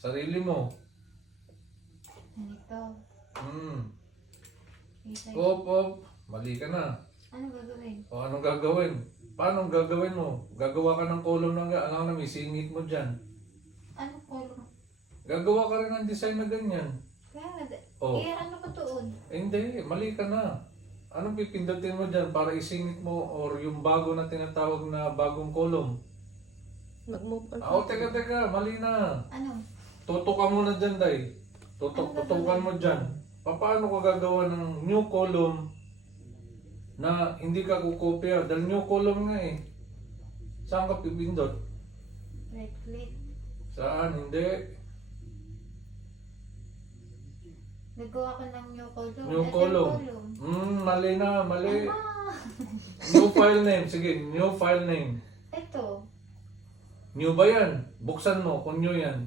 Sarili mo. Ganito. Isa. Op. Mali ka na. Ano gagawin? O anong gagawin? Paano ang gagawin mo? Gagawa ka ng kolong ng ano na may singit mo dyan. Ano kolong? Gagawa ka rin ng design na ganyan. Kaya nga, Oh. ano ko tuon? Hindi, mali ka na. Anong pipindutin mo dyan para isingit mo or yung bago na tinatawag na bagong kolong? Mag-move on. Teka, mali na. Ano? Tutukan mo na dyan, Day. Tutukan mo dyan. Paano ka gagawa ng new column na hindi ka kukopya? Dahil new column nga eh. Saan ka pipindot? Right click. Saan? Hindi. Nagawa ko ng new column. New Ito column. yung Mali na, mali. Ah, New file name. Sige, new file name. ito. New ba yan? Buksan mo kung new yan.